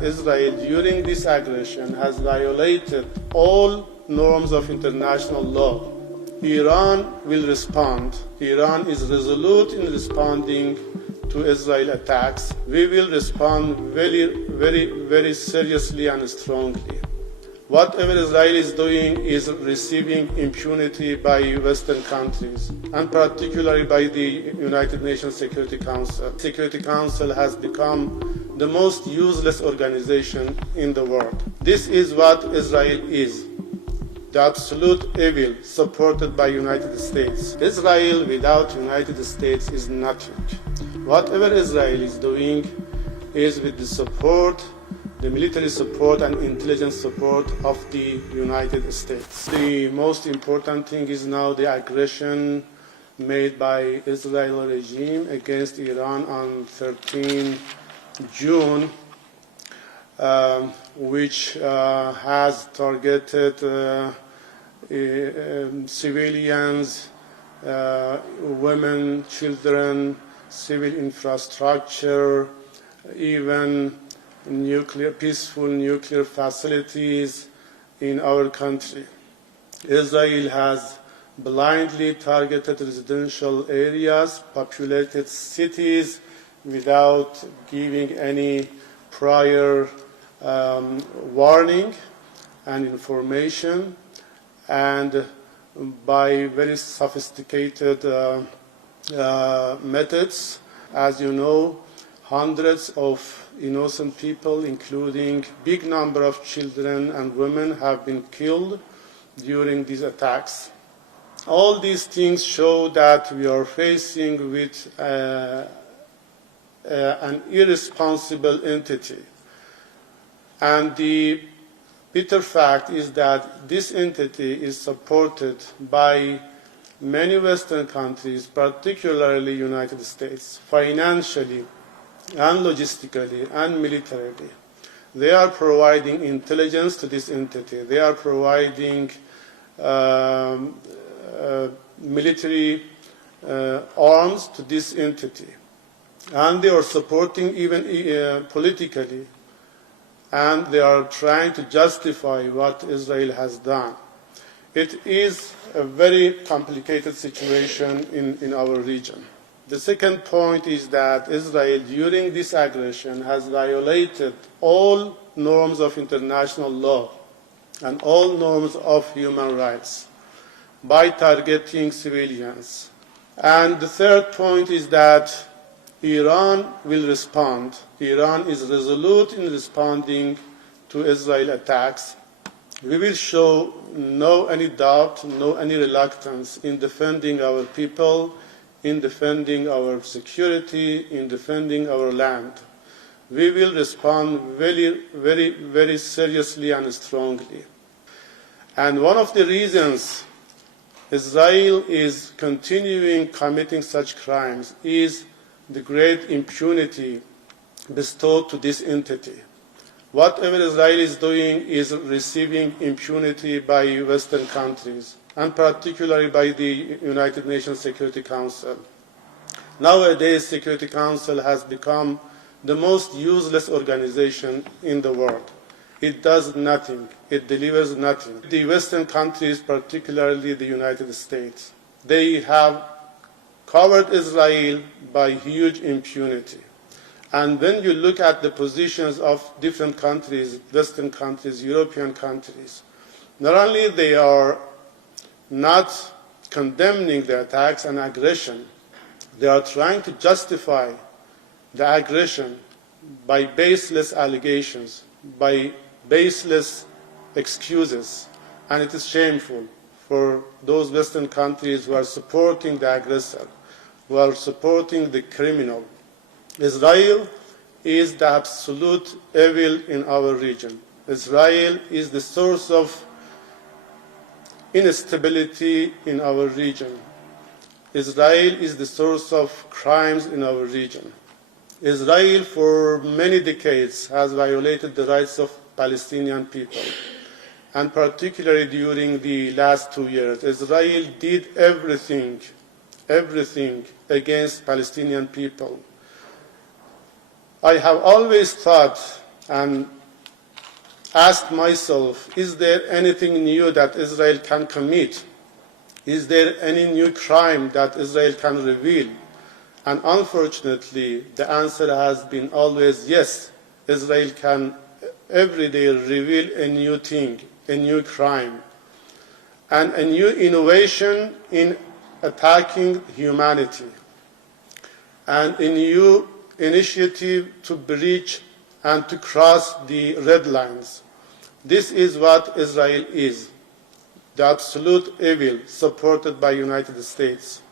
that Israel, during this aggression, has violated all norms of international law. Iran will respond. Iran is resolute in responding to Israel attacks. We will respond very seriously and strongly. Whatever Israel is doing is receiving impunity by Western countries, and particularly by the United Nations Security Council. The Security Council has become the most useless organization in the world. This is what Israel is. The absolute evil supported by United States. Israel without United States is nothing. Whatever Israel is doing is with the support, the military support and intelligence support of the United States. The most important thing is now the aggression made by Israel regime against Iran on 13 June, which has targeted civilians, women, children, civil infrastructure, even peaceful nuclear facilities in our country. Israel has blindly targeted residential areas, populated cities without giving any prior warning and information, and by very sophisticated methods. As you know, hundreds of innocent people, including big number of children and women, have been killed during these attacks. All these things show that we are facing with an irresponsible entity. And the bitter fact is that this entity is supported by many Western countries, particularly United States, financially and logistically and militarily. They are providing intelligence to this entity. They are providing military arms to this entity. And they are supporting even politically. And they are trying to justify what Israel has done. It is a very complicated situation in our region. The second point is that Israel, during this aggression, has violated all norms of international law and all norms of human rights by targeting civilians. And the third point is that Iran will respond. Iran is resolute in responding to Israel attacks. We will show no any doubt, no any reluctance in defending our people, in defending our security, in defending our land. We will respond very seriously and strongly. And one of the reasons Israel is continuing committing such crimes is the great impunity bestowed to this entity. Whatever Israel is doing is receiving impunity by Western countries, and particularly by the United Nations Security Council. Nowadays, the Security Council has become the most useless organization in the world. It does nothing. It delivers nothing. The Western countries, particularly the United States, they have covered Israel by huge impunity. And when you look at the positions of different countries, Western countries, European countries, not only they are not condemning the attacks and aggression, they are trying to justify the aggression by baseless allegations, by baseless excuses. And it is shameful for those Western countries who are supporting the aggressor, who are supporting the criminal. Israel is the absolute evil in our region. Israel is the source of instability in our region. Israel is the source of crimes in our region. Israel, for many decades, has violated the rights of Palestinian people. And particularly during the last 2 years, Israel did everything against Palestinian people. I have always thought and asked myself, is there anything new that Israel can commit? Is there any new crime that Israel can reveal? And unfortunately, the answer has been always yes. Israel can every day reveal a new thing, a new crime, and a new innovation in attacking humanity, and a new initiative to breach and to cross the red lines. This is what Israel is, the absolute evil supported by the United States.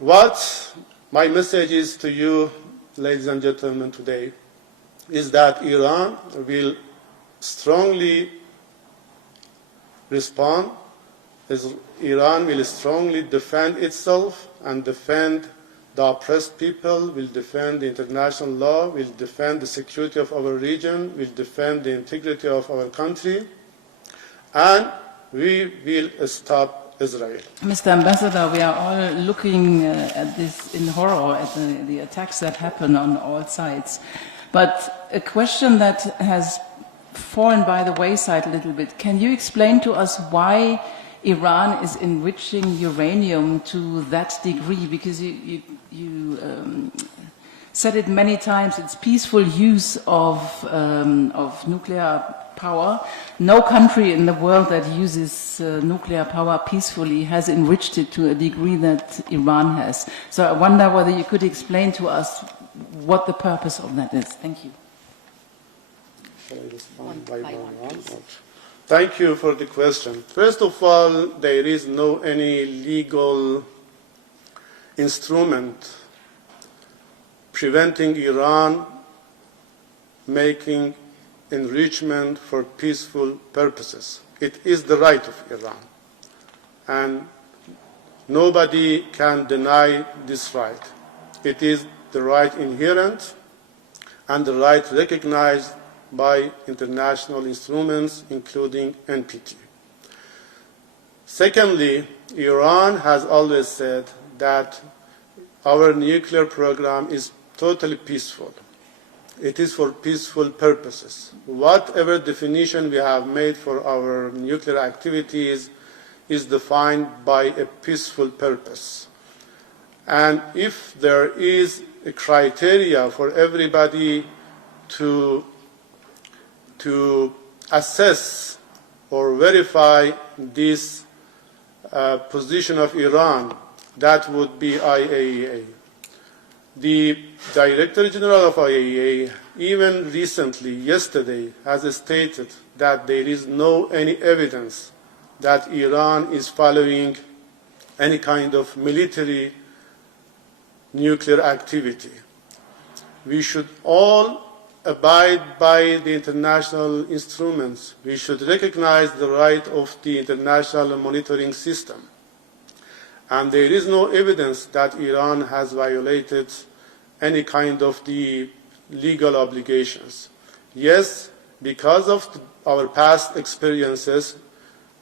What my message is to you, ladies and gentlemen, today is that Iran will strongly respond. Iran will strongly defend itself and defend the oppressed people, will defend the international law, will defend the security of our region, will defend the integrity of our country, and we will stop Israel. Mr. Ambassador, we are all looking at this in horror, at the attacks that happen on all sides. But a question that has fallen by the wayside a little bit, can you explain to us why Iran is enriching uranium to that degree? Because you said it many times, it's peaceful use of nuclear power. No country in the world that uses nuclear power peacefully has enriched it to a degree that Iran has. So I wonder whether you could explain to us what the purpose of that is. Thank you. Shall I respond by one? Thank you for the question. First of all, there is no any legal instrument preventing Iran making enrichment for peaceful purposes. It is the right of Iran, and nobody can deny this right. It is the right inherent and the right recognized by international instruments, including NPT. Secondly, Iran has always said that our nuclear program is totally peaceful. It is for peaceful purposes. Whatever definition we have made for our nuclear activities is defined by a peaceful purpose. And if there is a criteria for everybody to assess or verify this position of Iran, that would be IAEA. The Director General of IAEA, even recently, yesterday, has stated that there is no any evidence that Iran is following any kind of military nuclear activity. We should all abide by the international instruments. We should recognize the right of the international monitoring system. And there is no evidence that Iran has violated any kind of the legal obligations. Yes, because of our past experiences,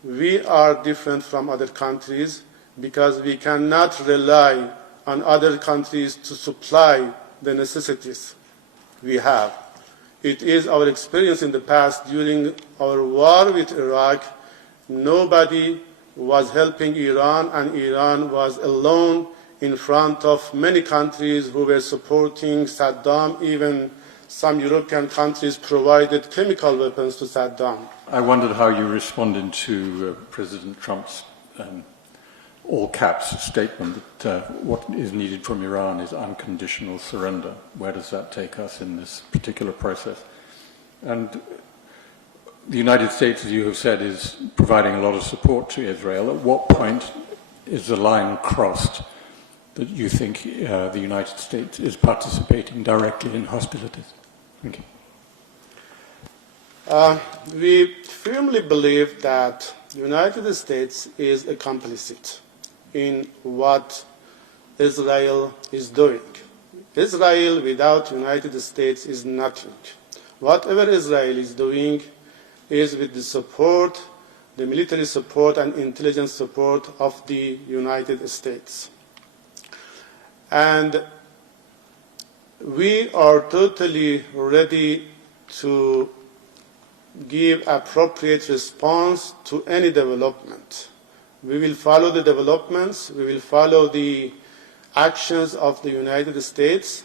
we are different from other countries because we cannot rely on other countries to supply the necessities we have. It is our experience in the past during our war with Iraq. Nobody was helping Iran, and Iran was alone in front of many countries who were supporting Saddam. Even some European countries provided chemical weapons to Saddam. I wondered how you responded to President Trump's all-caps statement that what is needed from Iran is unconditional surrender. Where does that take us in this particular process? And the United States, as you have said, is providing a lot of support to Israel. At what point is the line crossed that you think the United States is participating directly in hostilities? Thank you. We firmly believe that the United States is a complicit in what Israel is doing. Israel without the United States is nothing. Whatever Israel is doing is with the support, the military support and intelligence support of the United States. And we are totally ready to give appropriate response to any development. We will follow the developments, we will follow the actions of the United States,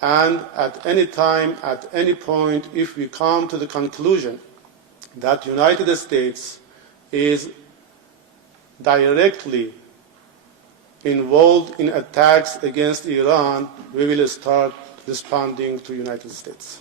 and at any time, at any point, if we come to the conclusion that the United States is directly involved in attacks against Iran, we will start responding to the United States.